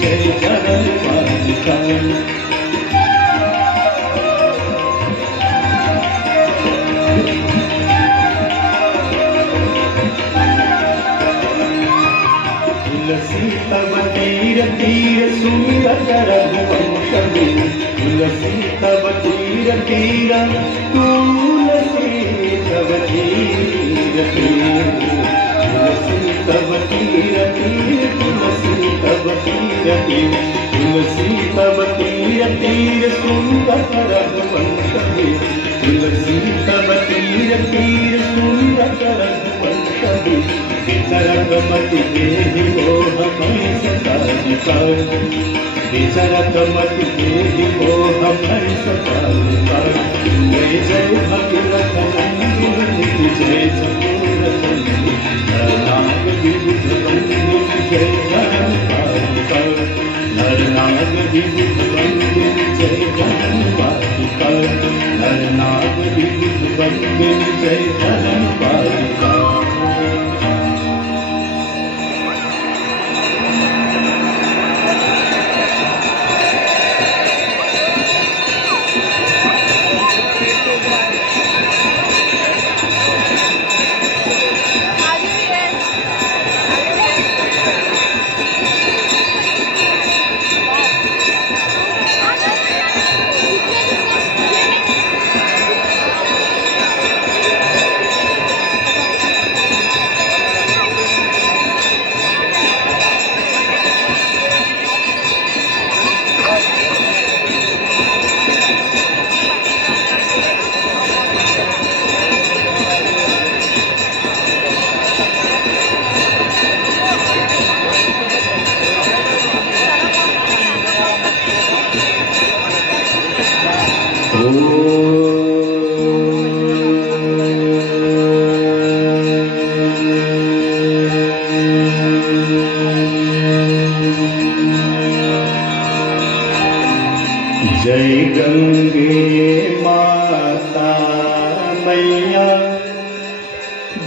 जय चरण पादुका। तुलसी तब तीर तीर सुमिरत रघुवंशमे, तुलसी तब तीर तीर, तुलसी तब तीर तीर, तुलसी तब तीर तीर, तुलसी तब तीर तीर, तुलसी तब तीर तीर सुमिरत रघुवंशमे, तुलसी तब तीर तीर सुमिरत रघुवंशमे। विचरतमति देहि मोह मय सतारिका, विचरतमति देहि मोह मय सतारिका। जय जय भगवत नंदिनी, जय चकोरत नंदिनी, नरनाग विबुध वंदिनी, जय चरण पादुका। नरनाग विबुध वंदिनी, जय चरण पादुका। नरनाग विबुध वंदिनी, जय चरण पादुका। जय गंगे माता मैया,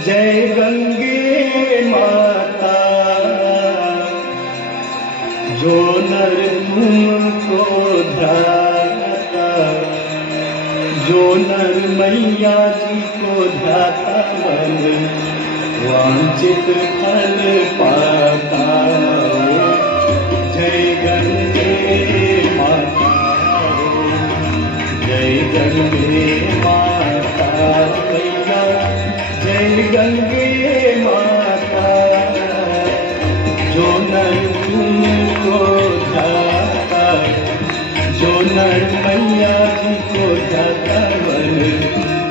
जय गंगे माता, जो नर तुमको ध्याता, जो नर मैया जी को ध्याता, मन वांछित फल पाता। जय गंगे माता, जय गंगे माता मैया, जय गंगे माता, जो नर तुमको ध्याता, जो नर मैया जी को ध्याता, मन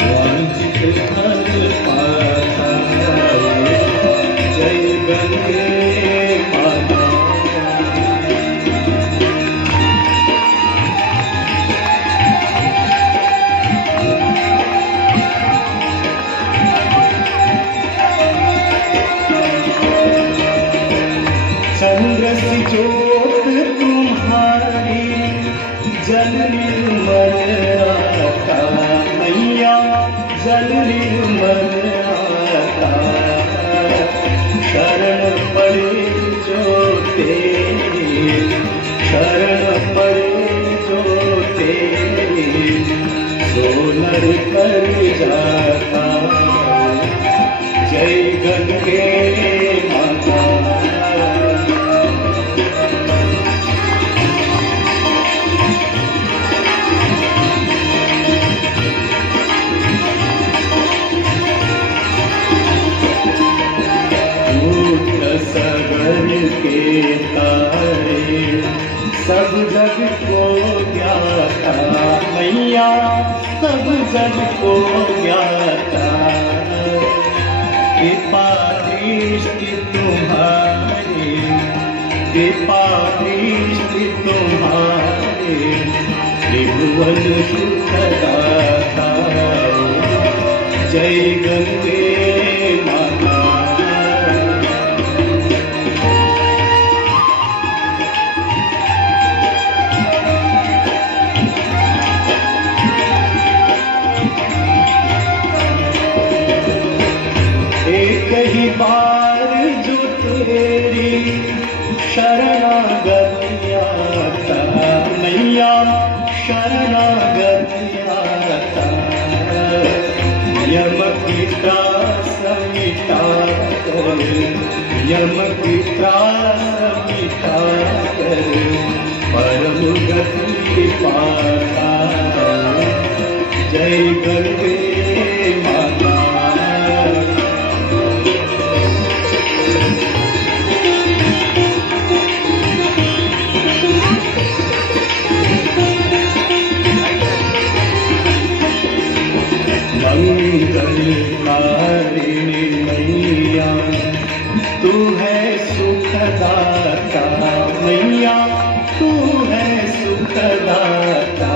वांछित फल पाता। जय गंगे माता। चंद्र सी ज्योत तुम्हारी, जल निर्मल आता मैया, जल निर्मल आता। शरण पड़े जो तेरी, शरण पड़े जो तेरी, सो नर कर जाता। जय गंगे माता। सगर के तारे सब जग को ज्ञाता मैया, सब जग को ज्ञाता। कृपा दृष्टि तुम्हारी, कृपा दृष्टि तुम्हारी, त्रिभुवन सुखदाता। जय गंगे माता। एक ही बार जो तेरी शरणागति मैया शरणागति आता, यम की त्रास मिटा कर, यम की त्रास मिटा कर, परम गति पाता। जय गंगे माता। मंगलकारिणी मैया तू है सुखदाता, मैया तू है सुखदाता।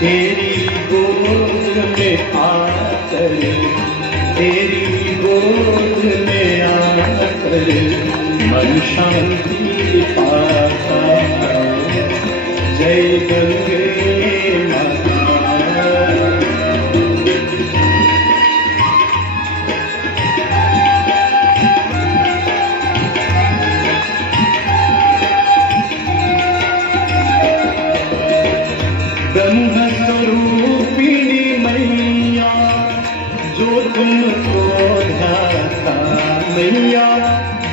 तेरी गोद में आकर, तेरी गोद में आकर मन शांति पाता। जय गंगे माता। ब्रह्म स्वरूपिणी मैया जो तुमको ध्याता, मैया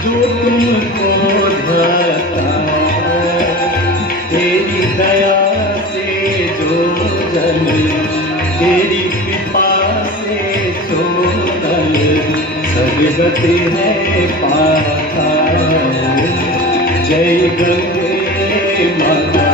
जो तुमको ध्याता। तेरी दया से जो जन, तेरी कृपा से जो दल, सदगति है पाता। जय गंगे माता।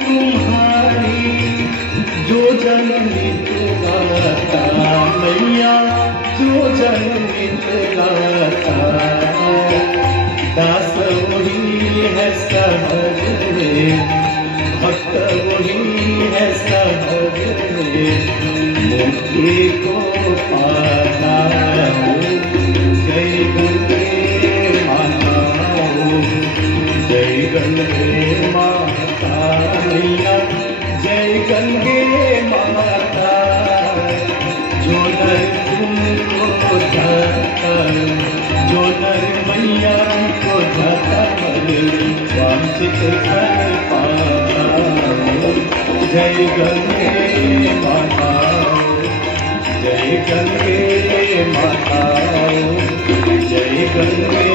तुम्हारी जो जनमित गाता, मैया जो जनमित गाता। दास वही है सहज में, भक्त वही है सहज में, मुक्ति को पाता। जय गंगे माता, जय गंगे माता मैया, जय गंगे माता। जो नर तुमको ध्याता, जो नर मैया को ध्याता, वांछित फल पाता। जय गंगे माता, जय गंगे माता, जय गंगे